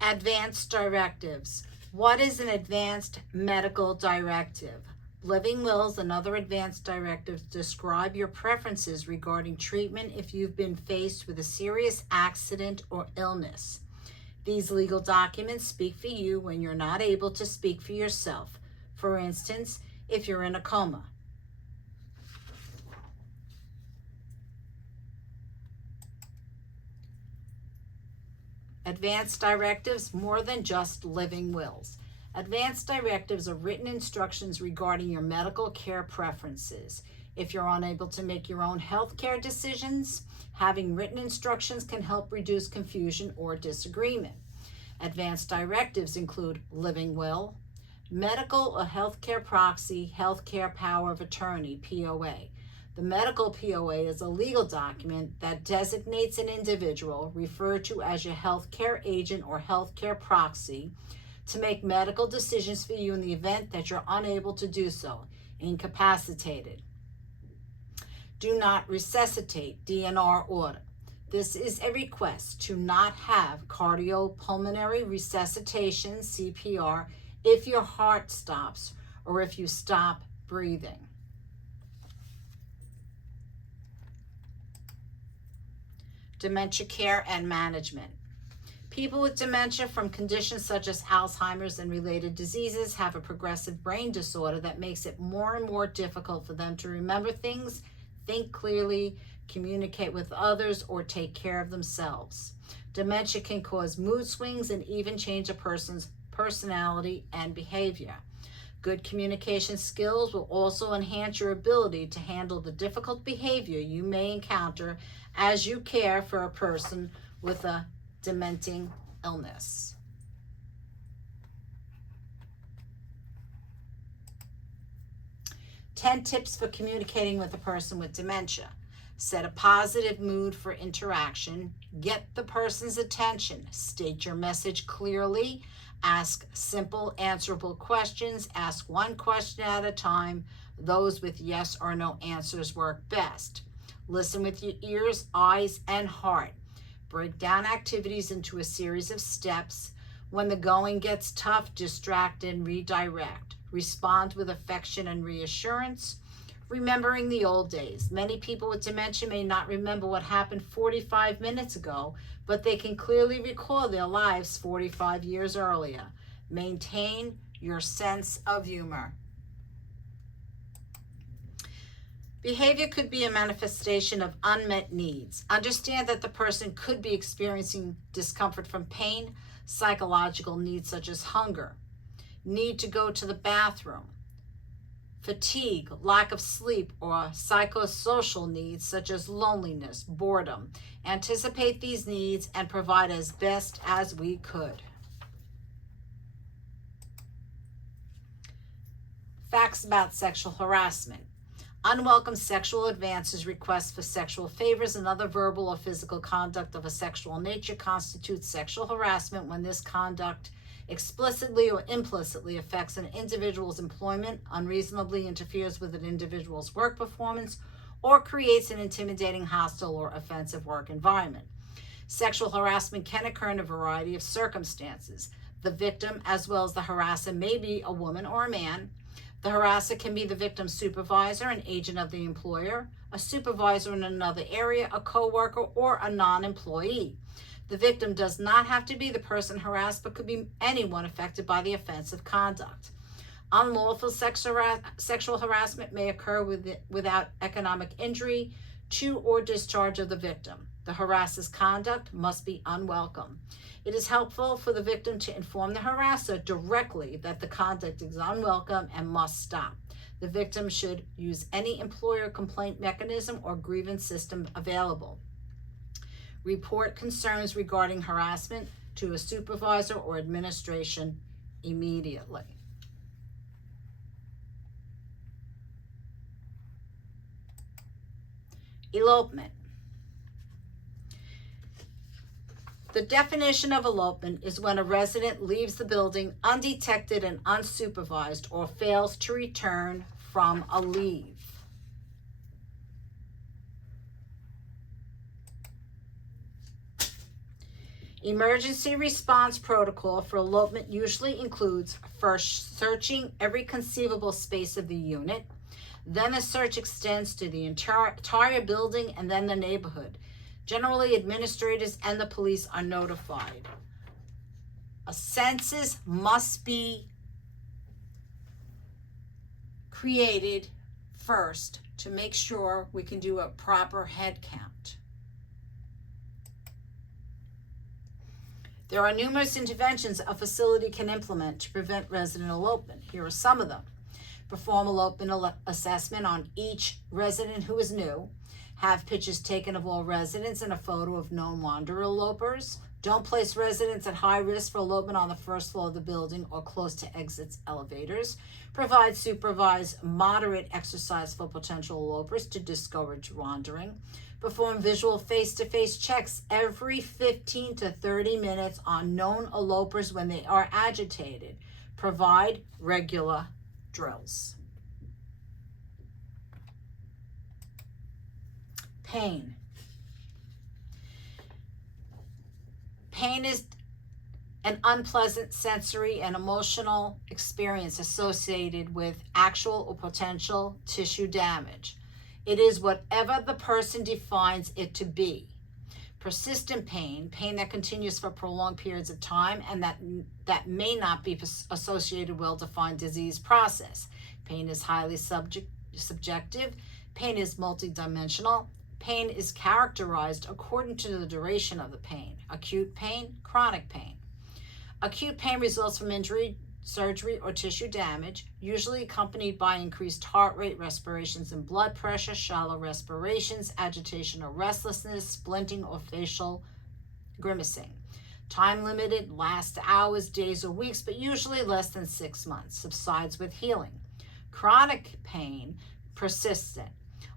Advanced directives. What is an advanced medical directive? Living wills and other advanced directives describe your preferences regarding treatment if you've been faced with a serious accident or illness. These legal documents speak for you when you're not able to speak for yourself. For instance, if you're in a coma. Advanced directives, more than just living wills. Advanced directives are written instructions regarding your medical care preferences. If you're unable to make your own health care decisions, having written instructions can help reduce confusion or disagreement. Advanced directives include living will, medical or healthcare proxy, healthcare power of attorney, POA. The medical POA is a legal document that designates an individual, referred to as your healthcare agent or healthcare proxy, to make medical decisions for you in the event that you're unable to do so, incapacitated. Do not resuscitate, DNR order. This is a request to not have cardiopulmonary resuscitation, CPR, if your heart stops or if you stop breathing. Dementia care and management. People with dementia from conditions such as Alzheimer's and related diseases have a progressive brain disorder that makes it more and more difficult for them to remember things, think clearly, communicate with others, or take care of themselves. Dementia can cause mood swings and even change a person's personality and behavior. Good communication skills will also enhance your ability to handle the difficult behavior you may encounter as you care for a person with a dementing illness. Ten tips for communicating with a person with dementia. Set a positive mood for interaction. Get the person's attention. State your message clearly. Ask simple, answerable questions. Ask one question at a time. Those with yes or no answers work best. Listen with your ears, eyes, and heart. Break down activities into a series of steps. When the going gets tough, distract and redirect. Respond with affection and reassurance. Remembering the old days. Many people with dementia may not remember what happened 45 minutes ago, but they can clearly recall their lives 45 years earlier. Maintain your sense of humor. Behavior could be a manifestation of unmet needs. Understand that the person could be experiencing discomfort from pain, psychological needs such as hunger, need to go to the bathroom, fatigue, lack of sleep, or psychosocial needs such as loneliness, boredom. Anticipate these needs and provide as best as we could. Facts about sexual harassment. Unwelcome sexual advances, requests for sexual favors, and other verbal or physical conduct of a sexual nature constitutes sexual harassment when this conduct explicitly or implicitly affects an individual's employment, unreasonably interferes with an individual's work performance, or creates an intimidating, hostile, or offensive work environment. Sexual harassment can occur in a variety of circumstances. The victim, as well as the harasser, may be a woman or a man. The harasser can be the victim's supervisor, an agent of the employer, a supervisor in another area, a coworker, or a non-employee. The victim does not have to be the person harassed, but could be anyone affected by the offensive conduct. Unlawful sexual harassment may occur without economic injury to or discharge of the victim. The harasser's conduct must be unwelcome. It is helpful for the victim to inform the harasser directly that the conduct is unwelcome and must stop. The victim should use any employer complaint mechanism or grievance system available. Report concerns regarding harassment to a supervisor or administration immediately. Elopement. The definition of elopement is when a resident leaves the building undetected and unsupervised or fails to return from a leave. Emergency response protocol for elopement usually includes first searching every conceivable space of the unit, then the search extends to the entire building and then the neighborhood. Generally, administrators and the police are notified. A census must be created first to make sure we can do a proper head count. There are numerous interventions a facility can implement to prevent resident elopement. Here are some of them. Perform elopement assessment on each resident who is new. Have pictures taken of all residents and a photo of known wanderer elopers. Don't place residents at high risk for elopement on the first floor of the building or close to exits, elevators. Provide supervised moderate exercise for potential elopers to discourage wandering. Perform visual face-to-face checks every 15 to 30 minutes on known elopers when they are agitated. Provide regular drills. Pain. Pain is an unpleasant sensory and emotional experience associated with actual or potential tissue damage. It is whatever the person defines it to be. Persistent pain, pain that continues for prolonged periods of time and that may not be associated with well-defined disease process. Pain is highly subjective. Pain is multidimensional. Pain is characterized according to the duration of the pain. Acute pain, chronic pain. Acute pain results from injury, surgery, or tissue damage, usually accompanied by increased heart rate, respirations and blood pressure, shallow respirations, agitation or restlessness, splinting or facial grimacing. Time limited, lasts hours, days, or weeks, but usually less than 6 months. Subsides with healing. Chronic pain, persistent,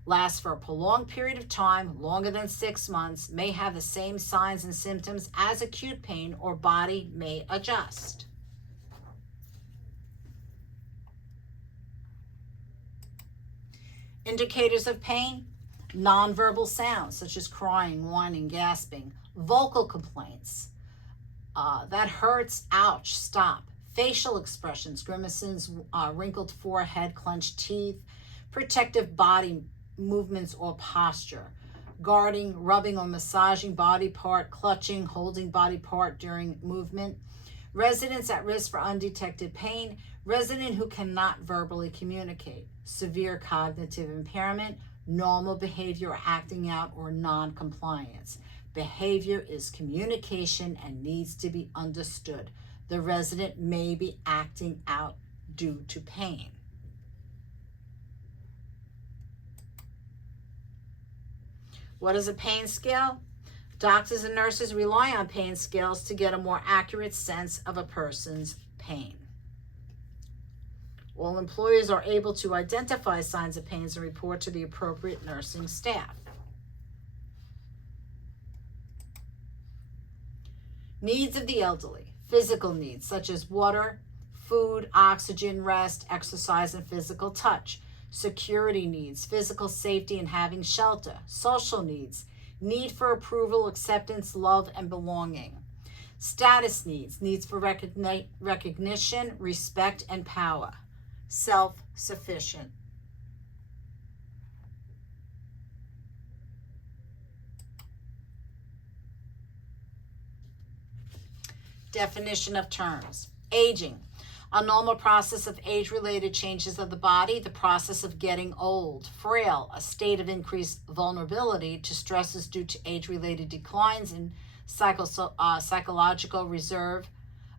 lasts for a prolonged period of time, longer than 6 months, may have the same signs and symptoms as acute pain, or body may adjust. Indicators of pain: nonverbal sounds such as crying, whining, gasping, vocal complaints, that hurts, ouch, stop, facial expressions, grimaces, wrinkled forehead, clenched teeth, protective body movements or posture, guarding, rubbing or massaging body part, clutching, holding body part during movement. Residents at risk for undetected pain: resident who cannot verbally communicate, severe cognitive impairment, normal behavior or acting out, or non-compliance. Behavior is communication and needs to be understood. The resident may be acting out due to pain. What is a pain scale? Doctors and nurses rely on pain scales to get a more accurate sense of a person's pain. All employers are able to identify signs of pain and report to the appropriate nursing staff. Needs of the elderly. Physical needs such as water, food, oxygen, rest, exercise, and physical touch. Security needs, physical safety and having shelter. Social needs, need for approval, acceptance, love, and belonging. Status needs, needs for recognition, respect, and power. Self-sufficient. Definition of terms. Aging. A normal process of age-related changes of the body, the process of getting old. Frail, a state of increased vulnerability to stresses due to age-related declines in psychological reserve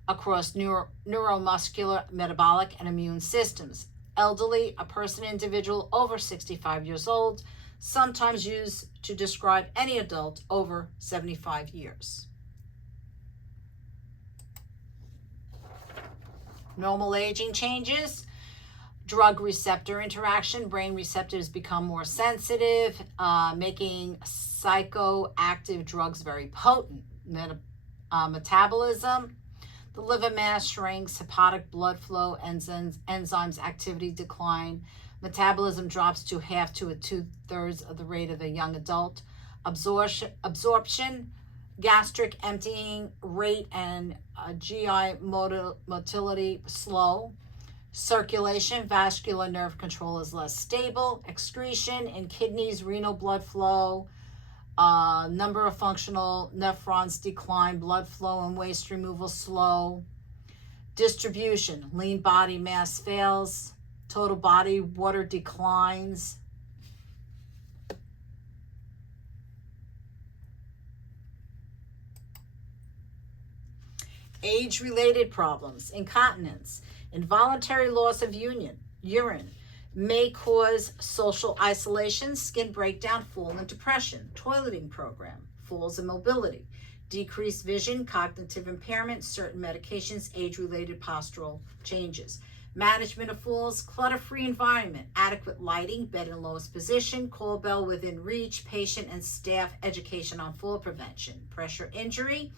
across neuromuscular, metabolic, and immune systems. Elderly, a person, individual over 65 years old, sometimes used to describe any adult over 75 years. Normal aging changes. Drug receptor interaction. Brain receptors become more sensitive, making psychoactive drugs very potent. Metabolism. The liver mass shrinks, hepatic blood flow, enzymes activity decline. Metabolism drops to half to 2/3 of the rate of a young adult. Absorption gastric emptying rate and GI motility slow. Circulation, vascular nerve control is less stable. Excretion in kidneys, renal blood flow, number of functional nephrons decline, blood flow and waste removal slow. Distribution, lean body mass fails, total body water declines. Age-related problems, incontinence, involuntary loss of urine, may cause social isolation, skin breakdown, fall and depression. Toileting program, falls and mobility, decreased vision, cognitive impairment, certain medications, age-related postural changes. Management of falls, clutter-free environment, adequate lighting, bed in lowest position, call bell within reach, patient and staff education on fall prevention. Pressure injury,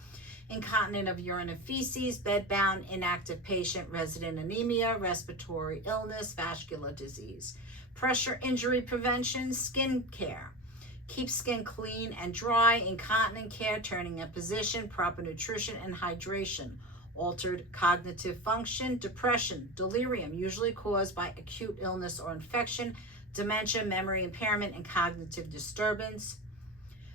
incontinent of urine and feces, bedbound, inactive patient, resident anemia, respiratory illness, vascular disease. Pressure injury prevention, skin care, keep skin clean and dry, incontinent care, turning in position, proper nutrition and hydration. Altered cognitive function, depression, delirium, usually caused by acute illness or infection, dementia, memory impairment, and cognitive disturbance.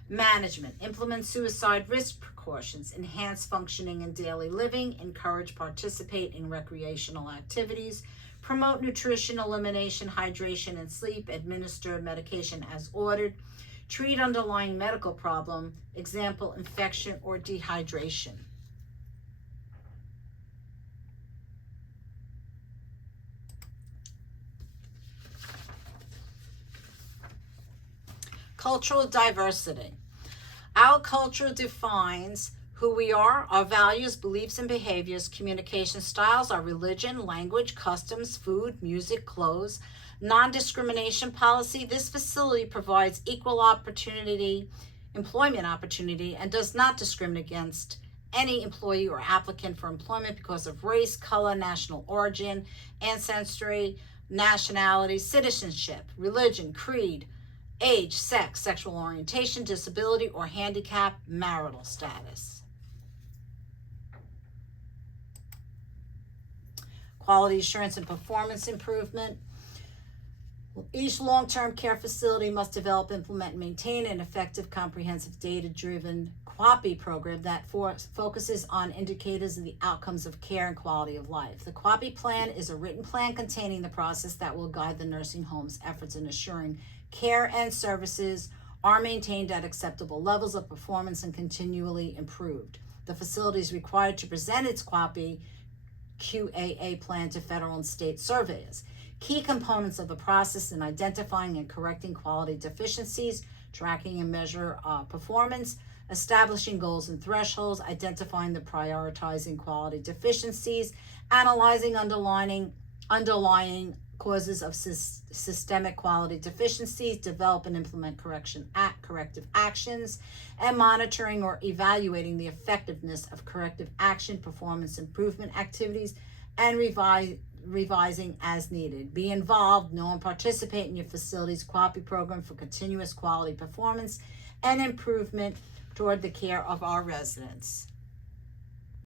Management, implement suicide risk precautions, enhance functioning in daily living, encourage participate in recreational activities, promote nutrition, elimination, hydration, and sleep, administer medication as ordered, treat underlying medical problem, example, infection or dehydration. Cultural diversity. Our culture defines who we are, our values, beliefs, and behaviors, communication styles, our religion, language, customs, food, music, clothes, non-discrimination policy. This facility provides equal opportunity, employment opportunity, and does not discriminate against any employee or applicant for employment because of race, color, national origin, ancestry, nationality, citizenship, religion, creed, age, sex, sexual orientation, disability, or handicap, marital status. Quality assurance and performance improvement. Each long-term care facility must develop, implement, and maintain an effective, comprehensive, data-driven QAPI program that focuses on indicators of the outcomes of care and quality of life. The QAPI plan is a written plan containing the process that will guide the nursing home's efforts in assuring care and services are maintained at acceptable levels of performance and continually improved. The facility is required to present its QAPI QAA plan to federal and state surveyors. Key components of the process in identifying and correcting quality deficiencies, tracking and measure performance, establishing goals and thresholds, identifying the prioritizing quality deficiencies, analyzing underlying causes of systemic quality deficiencies, develop and implement corrective actions, and monitoring or evaluating the effectiveness of corrective action, performance improvement activities, and revising as needed. Be involved, know and participate in your facility's QAPI program for continuous quality performance and improvement toward the care of our residents.